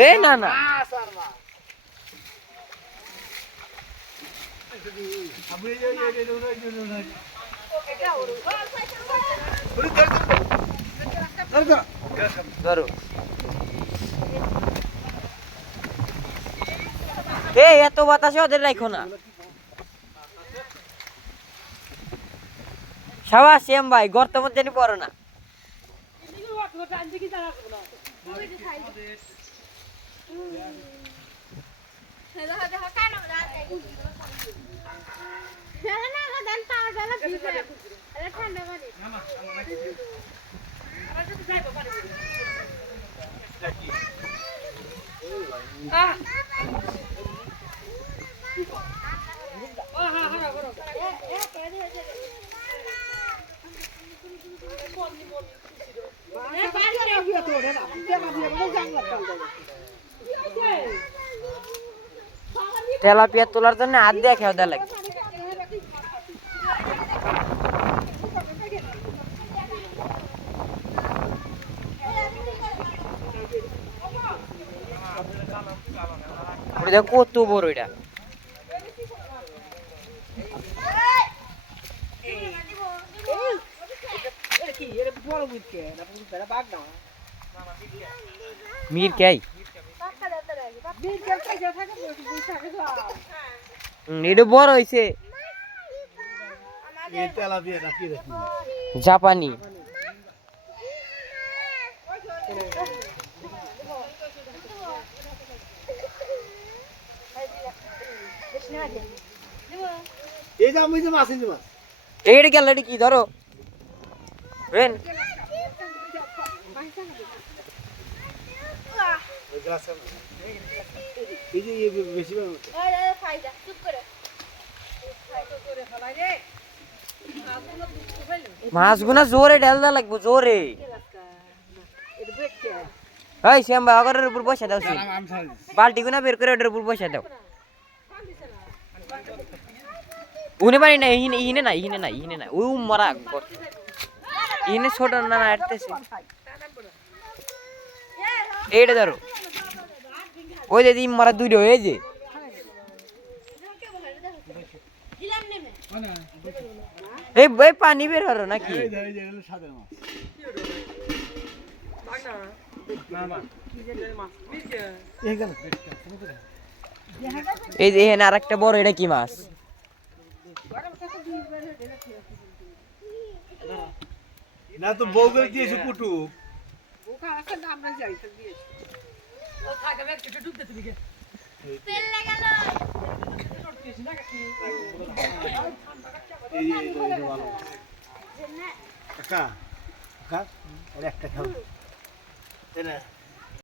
এই না না ধরো এই এত বাতাসে ওদের রাখো না সাবাস শ্যাম ভাই গর্তের মধ্যে নি পড়ো না তেলাপিয়া তোলার জন্য হাত দিয়ে খেয়ে দেওয়া লাগে কত বড় এটা মির কে এটা বড় হয়েছে জাপানি এইটা গেল এটা কি ধরো মাছগুনা জোরে ঢেলদা লাগবো জোরে এই শ্যাম ভাই আগরের উপর বসে দাও বালতি গুনা বের করে ওটার উপর বসে দাও উনি পারি না ইহিনে না ও মরা ইহিনে ছোট না না আটতেছে এইটা ধরো ওই যে মরা দুইটা হয়ে যে এই পানি বের হলো নাকি এই যে এখানে আর একটা বড় এটা কি মাছ না তো বউকে দিয়েছে কুটু একটা খাও